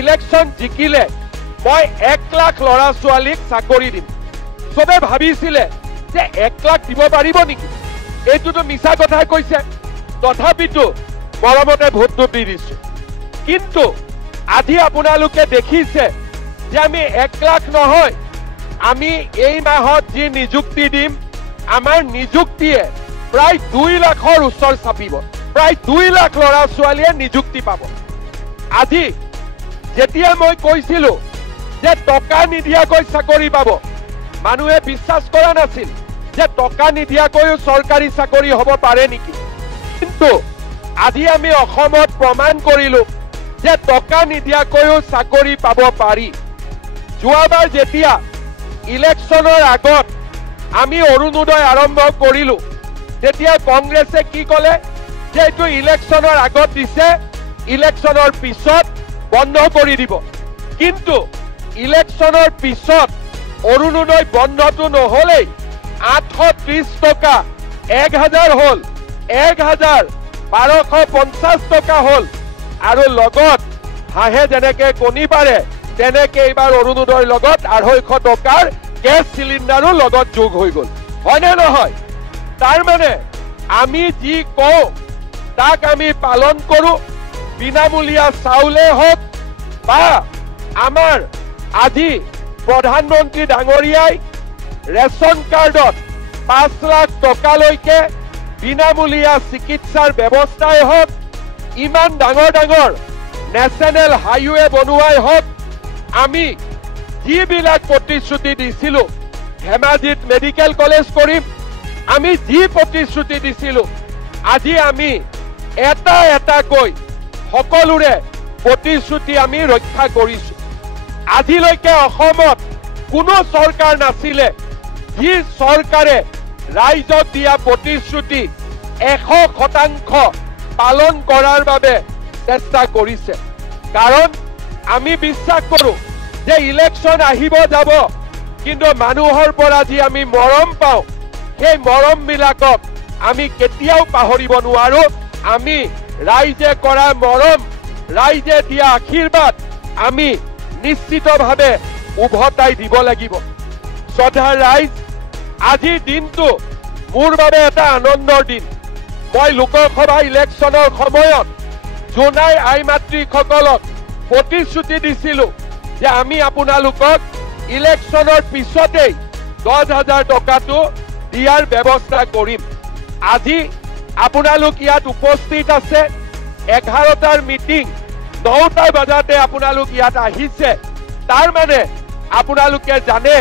Election জিকিলে মই 1 লাখ ল'ৰা ছোৱালীক চাকৰি দিম সবে ভাবিছিলে যে 1 লাখ দিব পাৰিব নেকি এইটোতো মিছা কথা কৈছে তথাপিতো মৰমতে ভোটটো দি দিছো কিন্তু আজি আপোনালোকে দেখিছে যে আমি 1 লাখ নহয় আমি এই মাহত যি নিযুক্তি দিম আমাৰ নিযুক্তিয়ে প্ৰায় 2 লাখৰ ওচৰ চাপিব প্ৰায় 2 লাখ ল'ৰা ছোৱালীয়ে নিযুক্তি পাব আজি যেতিয়া মই কৈছিলো যে টকা নিদিয়াকৈ চাকৰি পাব মানুহে বিশ্বাস কৰা নাছিল যে টকা নিদিয়াকৈও চৰকাৰী চাকৰি হ'ব পাৰে নেকি কিন্তু আজি আমি অসমত প্ৰমাণ কৰিলো যে টকা নিদিয়াকৈও চাকৰি পাব পাৰি যোৱাবাৰ যেতিয়া ইলেকশ্যনৰ আগত আমি অৰুণোদয় আৰম্ভ কৰিলো তেতিয়া কংগ্ৰেছে কি ক'লে যে এইটো ইলেকশ্যনৰ আগত দিছে ইলেকশ্যনৰ পিছত বন্ধ কৰি দিব কিন্তু ইলেকশ্যনৰ পিছত অৰুণোদয় বন্ধটো নহ'লেই 830 টকা 1000 হ'ল 1250 টকা হ'ল আৰু লগত হাঁহে যেনেকে কণী পাৰে তেনেকে এইবাৰ অৰুণোদয়ৰ লগত 250 টকাৰ গেছ চিলিণ্ডাৰো লগত যোগ হৈ গ'ল হয়নে নহয় তাৰ মানে আমি যি কওঁ তাক আমি পালন কৰোঁ বিনামূলীয়া চাউলে হওক বা আমাৰ আজি প্ৰধানমন্ত্ৰী ডাঙৰীয়াই ৰেচন কাৰ্ডত 5 লাখ টকালৈকে বিনামূলীয়া চিকিৎসাৰ ব্যৱস্থাই হওক ইমান ডাঙৰ ডাঙৰ নেশ্যনেল হাইৱে বনোৱাই হওক আমি যিবিলাক প্ৰতিশ্ৰুতি দিছিলো ধেমাজিত মেডিকেল কলেজ কৰিম আমি যি প্ৰতিশ্ৰুতি দিছিলো আজি আমি এটা এটাকৈ সকলোৰে প্ৰতিশ্ৰুতি আমি ৰক্ষা কৰিছো আজিলৈকে অসমত কোনো চৰকাৰ নাছিলে যি চৰকাৰে ৰাইজক দিয়া প্ৰতিশ্ৰুতি 100% পালন কৰাৰ বাবে চেষ্টা কৰিছে কাৰণ আমি বিশ্বাস কৰোঁ যে ইলেকশ্যন আহিব যাব কিন্তু মানুহৰ পৰা যি আমি মৰম পাওঁ সেই মৰমবিলাকক আমি কেতিয়াও পাহৰিব নোৱাৰো আমি ৰাইজে কৰা মৰম ৰাইজে দিয়া আশীৰ্বাদ আমি নিশ্চিতভাৱে উভতাই দিব লাগিব শ্ৰদ্ধাৰ ৰাইজ আজিৰ দিনটো মোৰ বাবে এটা আনন্দৰ দিন মই লোকসভা ইলেকশ্যনৰ সময়ত জোনাই আই মাতৃসকলক প্ৰতিশ্ৰুতি দিছিলো যে আমি আপোনালোকক ইলেকশ্যনৰ পিছতেই 10,000 টকাটো দিয়াৰ ব্যৱস্থা কৰিম আজি আপোনালোক ইয়াত উপস্থিত আছে 11টাৰ মিটিং 9টা বজাতে আপোনালোক ইয়াত আহিছে তাৰ মানে আপোনালোকে জানে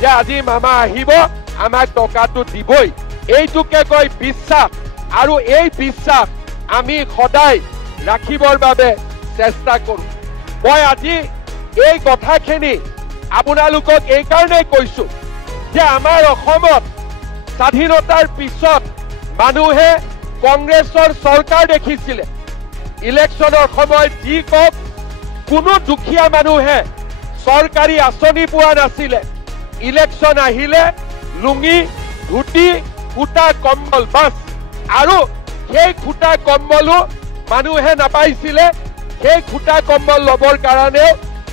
যে আজি মামা আহিব আমাক টকাটো দিবই এইটোকে কয় বিশ্বাস আৰু এই বিশ্বাস আমি সদায় ৰাখিবৰ বাবে চেষ্টা কৰোঁ মই আজি এই কথাখিনি আপোনালোকক এই কাৰণে কৈছো যে আমাৰ অসমত স্বাধীনতাৰ পিছত মানুহে কংগ্ৰেছৰ চৰকাৰ দেখিছিলে ইলেকশ্যনৰ সময়ত যি কওক কোনো দুখীয়া মানুহে চৰকাৰী আঁচনি পোৱা নাছিলে ইলেকশ্যন আহিলে লুঙি ধুতি খুটা কম্বল বাছ আৰু সেই খুটা কম্বলো মানুহে নাপাইছিলে সেই খুটা কম্বল ল'বৰ কাৰণে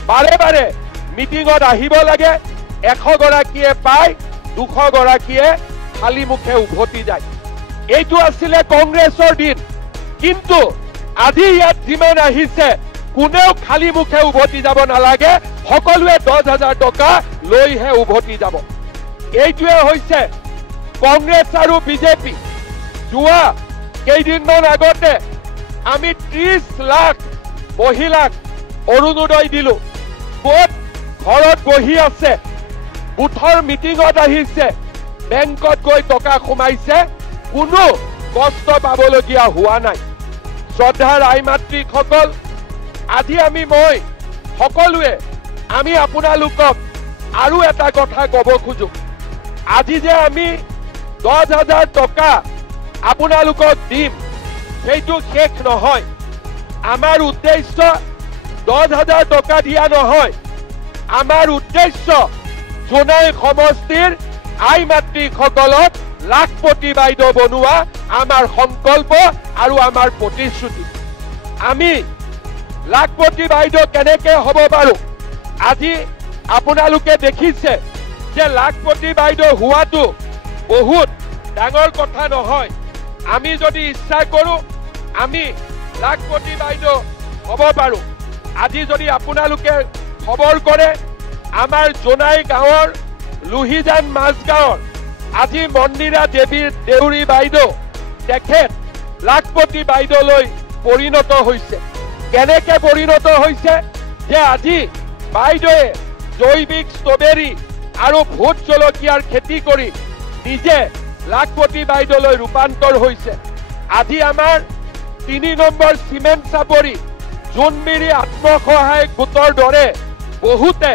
বাৰে বাৰে মিটিঙত আহিব লাগে 100 গৰাকীয়ে পায় 200 গৰাকীয়ে খালি মুখে উভতি যায় এইটো আছিলে কংগ্ৰেছৰ দিন কিন্তু আজি ইয়াত যিমান আহিছে কোনেও খালি মুখে উভতি যাব নালাগে সকলোৱে 10,000 টকা লৈহে উভতি যাব এইটোৱে হৈছে কংগ্ৰেছ আৰু বিজেপি যোৱা কেইদিনমান আগতে আমি 30 লাখ মহিলাক অৰুণোদয় দিলো ক'ত ঘৰত বহি আছে বুথৰ মিটিঙত আহিছে বেংকত গৈ টকা সোমাইছে কোনো কষ্ট পাবলগীয়া হোৱা নাই শ্ৰদ্ধাৰ আই মাতৃসকল আজি মই সকলোৱে আমি আপোনালোকক আৰু এটা কথা ক'ব খোজো আজি যে আমি 10,000 টকা আপোনালোকক দিম সেইটো শেষ নহয় আমাৰ উদ্দেশ্য 10,000 টকা দিয়া নহয় আমাৰ উদ্দেশ্য জোনাই সমষ্টিৰ আই মাতৃসকলক লাখপতি বাইদেউ বনোৱা আমাৰ সংকল্প আৰু আমাৰ প্ৰতিশ্ৰুতি আমি লাখপতি বাইদেউ কেনেকে হ'ব বাৰু আজি আপোনালোকে দেখিছে যে লাখপতি বাইদেউ হোৱাটো বহুত ডাঙৰ কথা নহয় আমি যদি ইচ্ছা কৰো আমি লাখপতি বাইদেউ হ'ব পাৰো আজি যদি আপোনালোকে খবৰ কৰে আমাৰ জোনাই গাঁৱৰ লুহিজান মাছগাঁৱৰ আজি মন্দিৰা দেৱীৰ দেউৰী বাইদেউ তেখেত লাখপতি বাইদেউলৈ পৰিণত হৈছে কেনেকে পৰিণত হৈছে যে আজি বাইদেৱে জৈৱিক ষ্ট্ৰবেৰী আৰু ভোট জলকীয়াৰ খেতি কৰি নিজে লাখপতি বাইদেউলৈ ৰূপান্তৰ হৈছে আজি আমাৰ 3 নম্বৰ চিমেণ্ট চাপৰি জোনবিৰি আত্মসহায়ক গোটৰ দৰে বহুতে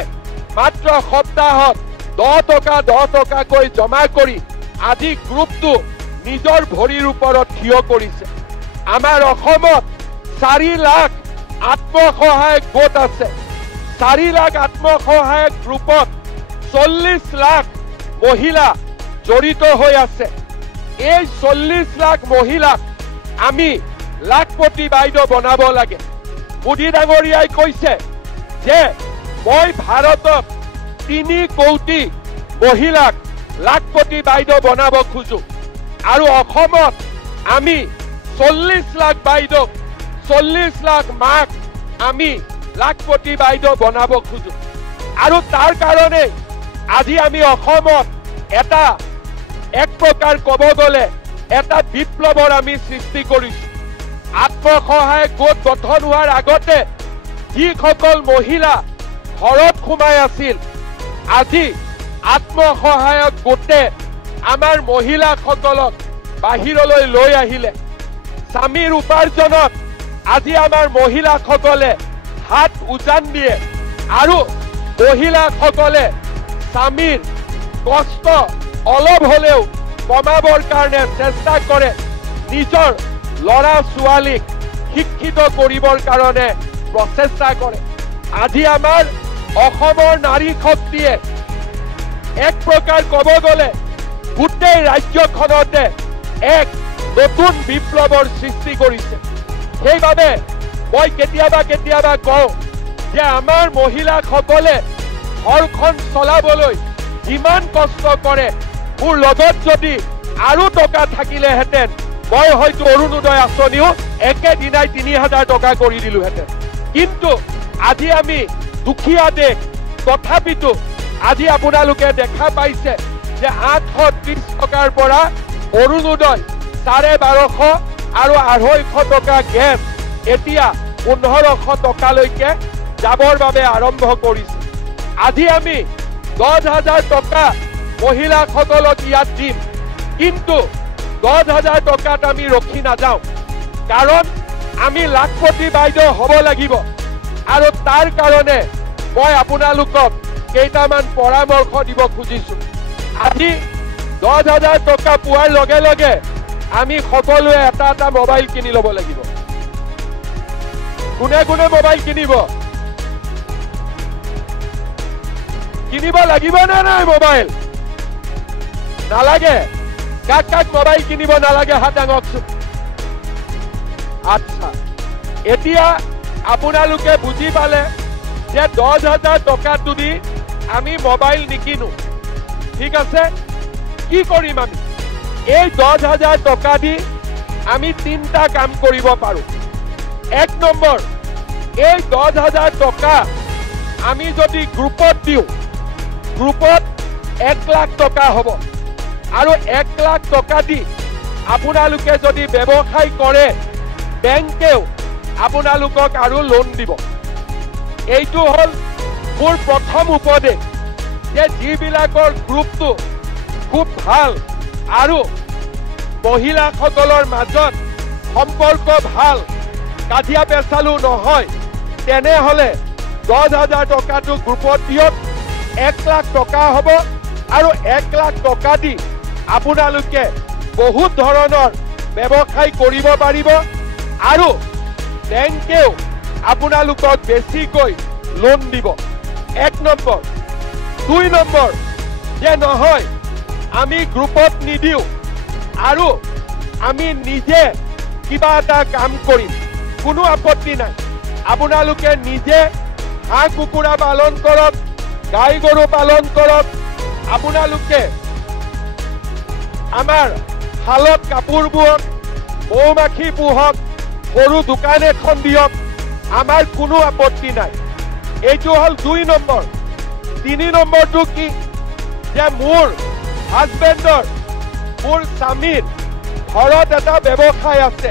মাত্ৰ সপ্তাহত 10 টকাকৈ জমা কৰি আজি গ্ৰুপটো নিজৰ ভৰিৰ ওপৰত থিয় কৰিছে আমাৰ অসমত 4 লাখ আত্মসহায়ক গোট আছে 4 লাখ আত্মসহায়ক গ্ৰুপত 40 লাখ মহিলা জড়িত হৈ আছে এই 40 লাখ মহিলাক আমি লাখপতি বাইদেউ বনাব লাগে মোদী ডাঙৰীয়াই কৈছে যে মই ভাৰতত 3 কোটি মহিলাক লাখপতি বাইদেউ বনাব খোজো আৰু অসমত আমি 40 লাখ বাইদেউ 40 লাখ মাক আমি লাখপতি বাইদেউ বনাব খোজো আৰু তাৰ কাৰণে আজি আমি অসমত এটা এক প্ৰকাৰ ক'ব গ'লে এটা বিপ্লৱৰ আমি সৃষ্টি কৰিছো আত্মসহায়ক গোট গঠন হোৱাৰ আগতে যিসকল মহিলা ঘৰত সোমাই আছিল আজি আত্মসহায়ক গোটে আমাৰ মহিলাসকলক বাহিৰলৈ লৈ আহিলে স্বামীৰ উপাৰ্জনত আজি আমাৰ মহিলাসকলে হাত উজান দিয়ে আৰু মহিলাসকলে স্বামীৰ কষ্ট অলপ হলেও কমাবৰ কাৰণে চেষ্টা কৰে নিজৰ লৰা ছোৱালীক শিক্ষিত কৰিবৰ কাৰণে প্ৰচেষ্টা কৰে আজি আমাৰ অসমৰ নাৰী শক্তিয়ে এক প্ৰকাৰ ক'ব গ'লে গোটেই ৰাজ্যখনতে এক নতুন বিপ্লৱৰ সৃষ্টি কৰিছে সেইবাবে মই কেতিয়াবা কওঁ যে আমাৰ মহিলাসকলে ঘৰখন চলাবলৈ যিমান কষ্ট কৰে মোৰ লগত যদি আৰু টকা থাকিলেহেঁতেন মই হয়তো অৰুণোদয় আঁচনিও একেদিনাই 3000 টকা কৰি দিলোহেঁতেন কিন্তু আজি আমি দুখীয়া দেশ তথাপিতো আজি আপোনালোকে দেখা পাইছে যে 830 টকাৰ পৰা অৰুণোদয় 1250 আৰু 250 টকা গেছ এতিয়া 1500 টকালৈকে যাবৰ বাবে আৰম্ভ কৰিছে আজি আমি 10,000 টকা মহিলাসকলক ইয়াত দিম কিন্তু 10,000 টকাত আমি ৰখি নাযাওঁ কাৰণ আমি লাখপতি বাইদেউ হ'ব লাগিব আৰু তাৰ কাৰণে মই আপোনালোকক কেইটামান পৰামৰ্শ দিব খুজিছো আজি 10,000 টকা পোৱাৰ লগে লগে আমি সকলোৱে এটা মোবাইল কিনি ল'ব লাগিব কোনে কোনে মোবাইল কিনিব লাগিব না নাই মোবাইল নালাগে কাক মোবাইল কিনিব নালাগে হাত দাঙকচোন আচ্ছা এতিয়া আপোনালোকে বুজি পালে যে 10,000 টকাটো দি আমি মোবাইল নিকিনো ঠিক আছে কি কৰিম আমি এই 10,000 টকা দি আমি 3টা কাম কৰিব পাৰো এক নম্বৰ এই 10,000 টকা আমি যদি গ্ৰুপত দিওঁ গ্ৰুপত 1 লাখ টকা হ'ব আৰু 1 লাখ টকা দি আপোনালোকে যদি ব্যৱসায় কৰে বেংকেও আপোনালোকক আৰু লোন দিব এইটো হল মোৰ প্ৰথম উপদেশ যে যিবিলাকৰ গ্ৰুপটো খুব ভাল আৰু মহিলাসকলৰ মাজত সম্পৰ্ক ভাল কাজিয়া পেচালো নহয় তেনেহলে 10,000 টকাটো গ্ৰুপত দিয়ক 1 লাখ টকা হ'ব আৰু 1 লাখ টকা দি আপোনালোকে বহুত ধৰণৰ ব্যৱসায় কৰিব পাৰিব আৰু বেংকেও আপোনালোকক বেছিকৈ লোন দিব 1 নম্বৰ 2 নম্বৰ যে নহয় আমি গ্ৰুপত নিদিও আৰু আমি নিজে কিবা এটা কাম কৰিম কোনো আপত্তি নাই আপোনালোকে নিজে হাঁহ কুকুৰা পালন কৰক, গাই গৰু পালন কৰক, আপোনালোকে আমাৰ শালত কাপোৰ বোৱক, মৌ মাখি পোহক, সৰু দোকান এখন দিয়ক, আমাৰ কোনো আপত্তি নাই। এইটো হ'ল 2 নম্বৰ। 3 নম্বৰটো কি যে মোৰ হাজবেণ্ডৰ, মোৰ স্বামীৰ ঘৰত এটা ব্যৱসায় আছে।